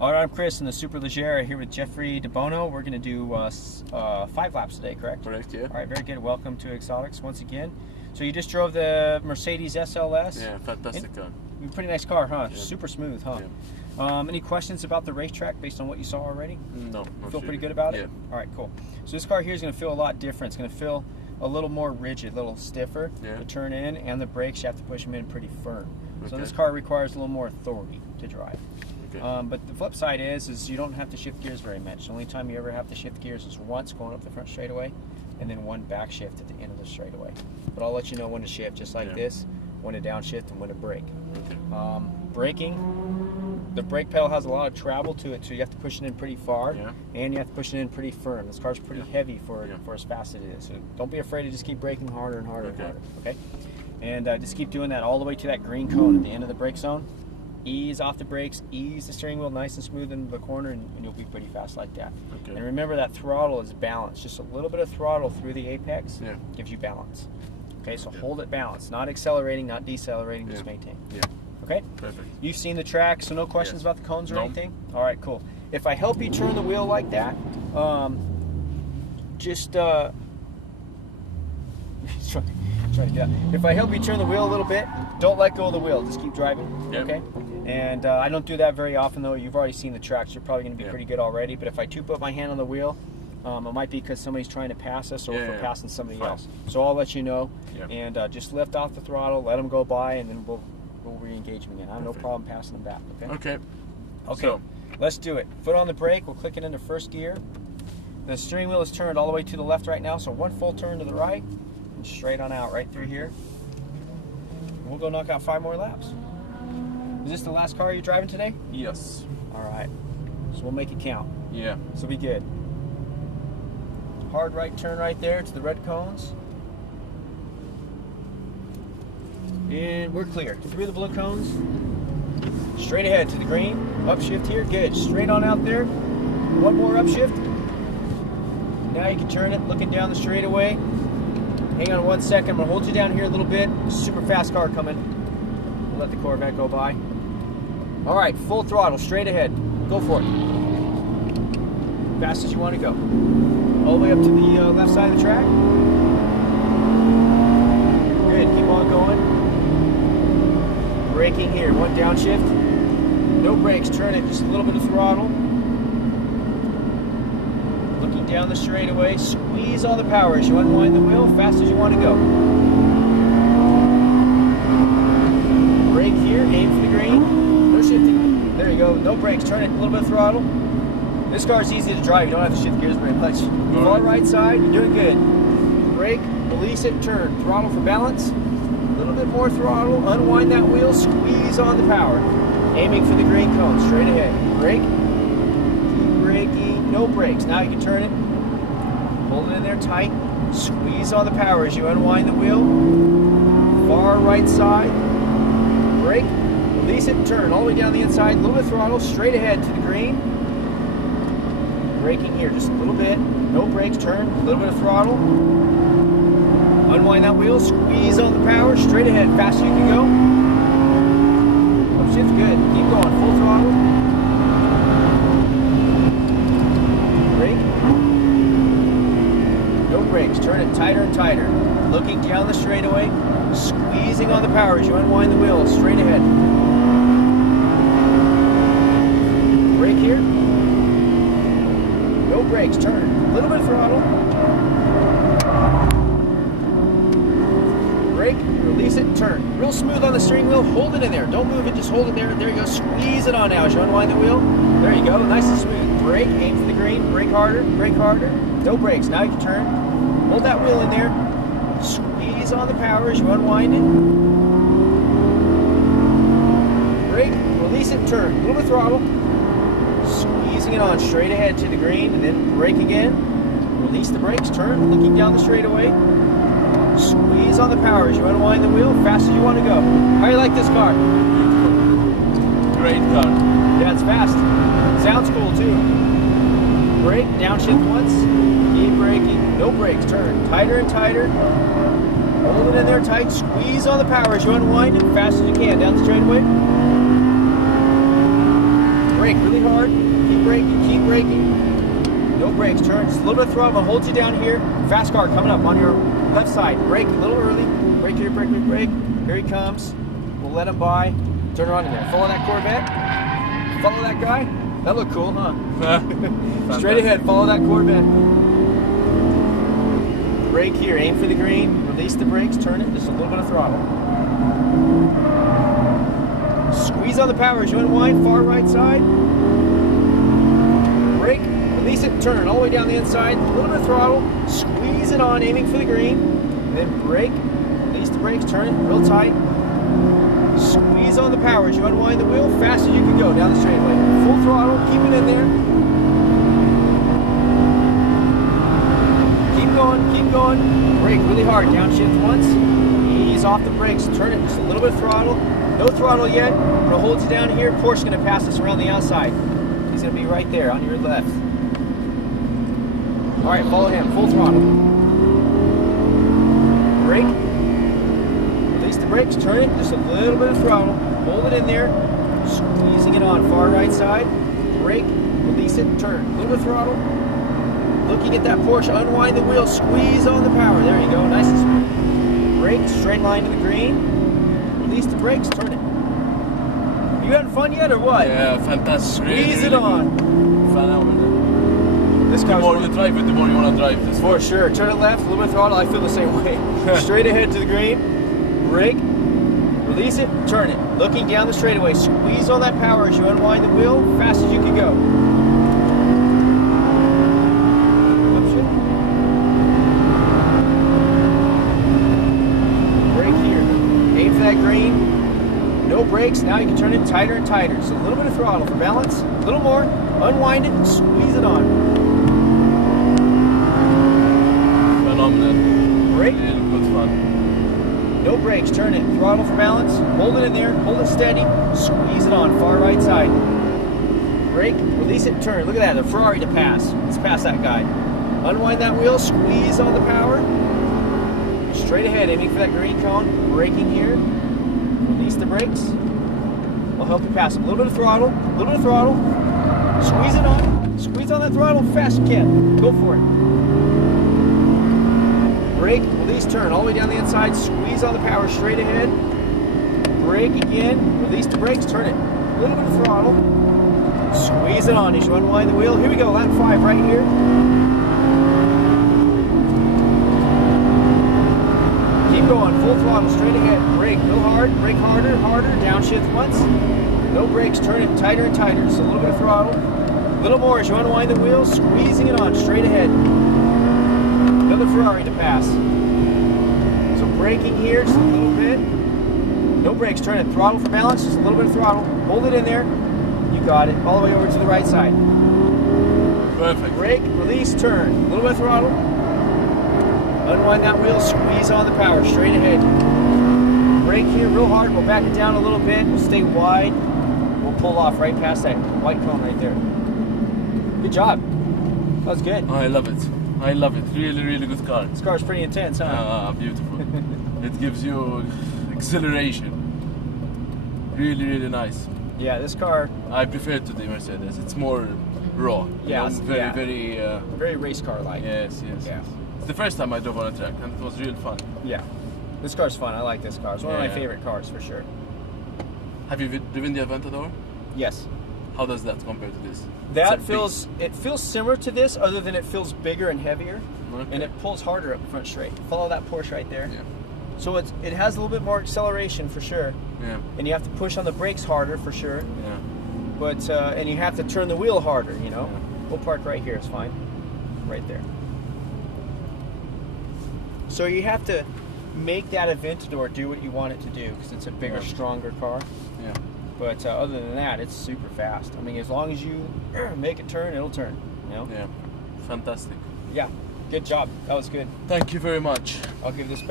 All right, I'm Chris in the Superleggera here with Geoffrey Debono. We're going to do 5 laps today, correct? Correct, yeah. All right, very good. Welcome to Exotics once again. So you just drove the Mercedes SLS? Yeah, fantastic car. Pretty nice car, huh? Yeah. Super smooth, huh? Yeah. Any questions about the racetrack based on what you saw already? No, not Feel pretty really. good about it? Yeah. All right, cool. So this car here is going to feel a lot different. It's going to feel a little more rigid, a little stiffer Yeah. to turn in, and the brakes, you have to push them in pretty firm. So Okay. this car requires a little more authority to drive. Okay. But the flip side is you don't have to shift gears very much. The only time you ever have to shift gears is once going up the front straightaway, and then one back shift at the end of the straightaway. But I'll let you know when to shift, just like this, when to downshift and when to brake. Okay. Braking, the brake pedal has a lot of travel to it, so you have to push it in pretty far, and you have to push it in pretty firm. This car's pretty heavy for as fast as it is. So don't be afraid to just keep braking harder and harder and harder. Okay, and just keep doing that all the way to that green cone at the end of the brake zone. Ease off the brakes, ease the steering wheel nice and smooth into the corner, and you'll be pretty fast like that. Okay. And remember that throttle is balanced. Just a little bit of throttle through the apex gives you balance. Okay, so hold it balanced. Not accelerating, not decelerating, just maintain. Yeah. Okay? Perfect. You've seen the track, so no questions about the cones or No. anything? All right, cool. If I help you turn the wheel like that, just try to get out. If I help you turn the wheel a little bit, don't let go of the wheel. Just keep driving, okay? And I don't do that very often, though. You've already seen the tracks. You're probably going to be pretty good already. But if I do put my hand on the wheel, it might be because somebody's trying to pass us or if we're passing somebody else. So I'll let you know. And just lift off the throttle, let them go by, and then we'll re-engage them again. I have no problem passing them back, okay? Okay, so let's do it. Foot on the brake. We'll click it into first gear. The steering wheel is turned all the way to the left right now, so one full turn to the right. And straight on out right through here. And we'll go knock out 5 more laps. Is this the last car you're driving today? Yes. All right. So we'll make it count. Yeah. So be good. Hard right turn right there to the red cones. And we're clear. Through the blue cones. Straight ahead to the green. Upshift here. Good. Straight on out there. One more upshift. Now you can turn it looking down the straightaway. Hang on 1 second. I'm going to hold you down here a little bit. Super fast car coming. We'll let the Corvette go by. All right, full throttle, straight ahead. Go for it. Fast as you want to go. All the way up to the left side of the track. Good, keep on going. Braking here, one downshift. No brakes, turn it, just a little bit of throttle. Looking down the straightaway, squeeze all the power as you unwind the wheel, fast as you want to go. Brake here, aim for the green, no shifting. There you go, no brakes, turn it, a little bit of throttle. This car is easy to drive, you don't have to shift gears very much. Far right side, you're doing good. Brake, release it, turn. Throttle for balance, a little bit more throttle, unwind that wheel, squeeze on the power. Aiming for the green cone, straight ahead. Brake, keep braking, no brakes. Now you can turn it, hold it in there tight, squeeze on the power as you unwind the wheel. Far right side, brake, release it, turn all the way down the inside, a little bit of throttle, straight ahead to the green. Braking here just a little bit, no brakes, turn, a little bit of throttle. Unwind that wheel, squeeze on the power, straight ahead, fast as you can go. Upshift, good, keep going, full throttle. Brake. No brakes, turn it tighter and tighter. Looking down the straightaway, squeezing on the power as you unwind the wheel, straight ahead. Brake here. No brakes, turn. A little bit of throttle. Brake, release it, turn. Real smooth on the steering wheel, hold it in there. Don't move it, just hold it there. There you go, squeeze it on now as you unwind the wheel. There you go, nice and smooth. Brake, aim for the green, brake harder, no brakes. Now you can turn. Hold that wheel in there. Squeeze on the power as you unwind it. Brake, release it, turn. A little bit of throttle. Squeezing it on straight ahead to the green, and then brake again. Release the brakes, turn, looking down the straightaway. Squeeze on the power as you unwind the wheel, fast as you want to go. How do you like this car? Great car. Yeah, it's fast. Sounds cool too. Brake, downshift once. Keep braking, no brakes, turn. Tighter and tighter. Hold it in there tight, squeeze on the power as you unwind it, fast as you can, down the straightaway. brake really hard. Keep braking, keep braking. No brakes, turn. Just a little bit of throttle, holds you down here. Fast car coming up on your left side. Brake a little early. Brake here, brake, brake, brake. Here he comes. We'll let him by. Turn around again. Follow that Corvette. Follow that guy. That looked cool, huh? Straight ahead, follow that Corvette. Brake here, aim for the green. Release the brakes, turn it. Just a little bit of throttle. Squeeze on the power as you unwind, far right side. Brake, release it, turn all the way down the inside. A little bit of throttle. Squeeze it on, aiming for the green. And then brake, release the brakes, turn it real tight. Squeeze on the power as you unwind the wheel, fast as you can go down the straightaway. Full throttle, keep it in there. Keep going. Brake really hard, downshift once. Ease off the brakes, turn it, just a little bit of throttle. No throttle yet, but it holds you down here. Porsche's gonna pass us around the outside. He's gonna be right there on your left. All right, follow him, full throttle. Brake. Release the brakes, turn it, just a little bit of throttle. Hold it in there, squeezing it on far right side. Brake, release it, turn. A little bit of throttle. Looking at that Porsche, unwind the wheel, squeeze on the power. There you go, nice and smooth. Brake, straight line to the green. Release the brakes, turn it. You having fun yet or what? Yeah, fantastic. Squeeze it on. Phenomenal. This The car's more you drive it, the more you want to drive this. for sure. Turn it left, a little bit of throttle. I feel the same way. Straight ahead to the green. Brake. Release it, turn it. Looking down the straightaway. Squeeze on that power as you unwind the wheel, fast as you can go. That green, no brakes. Now you can turn it tighter and tighter. So a little bit of throttle for balance, a little more, unwind it, squeeze it on. Phenomenal. Brake. Really good fun. No brakes, turn it, throttle for balance, hold it in there, hold it steady, squeeze it on, far right side. Brake, release it, turn. Look at that, a Ferrari to pass. Let's pass that guy. Unwind that wheel, squeeze on the power. Straight ahead, aiming for that green cone, braking here. Release the brakes. We'll help you pass. A little bit of throttle, a little bit of throttle. Squeeze it on. Squeeze on that throttle fast as you can. Go for it. Brake, release, turn all the way down the inside. Squeeze on the power straight ahead. Brake again. Release the brakes, turn it. A little bit of throttle. Squeeze it on as you unwind the wheel. Here we go, lap 5 right here. Going full throttle straight ahead, brake real hard, brake harder, downshift once, no brakes, turn it tighter and tighter, just a little bit of throttle, a little more as you unwind the wheel, squeezing it on straight ahead. Another Ferrari to pass. So braking here just a little bit, no brakes, turn it, throttle for balance, just a little bit of throttle, hold it in there, you got it, all the way over to the right side. Perfect. Brake, release, turn, a little bit of throttle. Unwind that wheel, squeeze on the power, straight ahead. Brake here real hard, we'll back it down a little bit, we'll stay wide. We'll pull off right past that white cone right there. Good job. That was good. I love it. I love it. Really, really good car. This car's pretty intense, huh? Beautiful. It gives you acceleration. Really, really nice. Yeah, this car... I prefer to the Mercedes. It's more raw. Yeah, you know, very race car-like. Yes. It's the first time I drove on a track, and it was real fun. Yeah, this car's fun. I like this car. It's one of my favorite cars for sure. Have you driven the Aventador? Yes. How does that compare to this? It feels similar to this, other than it feels bigger and heavier, and it pulls harder up front straight. Follow that Porsche right there. Yeah. So it has a little bit more acceleration for sure. Yeah. And you have to push on the brakes harder for sure. Yeah. But and you have to turn the wheel harder. You know. Yeah. We'll park right here. It's fine. Right there. So you have to make that Aventador do what you want it to do because it's a bigger, stronger car. Yeah. But other than that, it's super fast. I mean, as long as you make it turn, it'll turn. You know. Yeah. Fantastic. Yeah. Good job. That was good. Thank you very much. I'll give this back.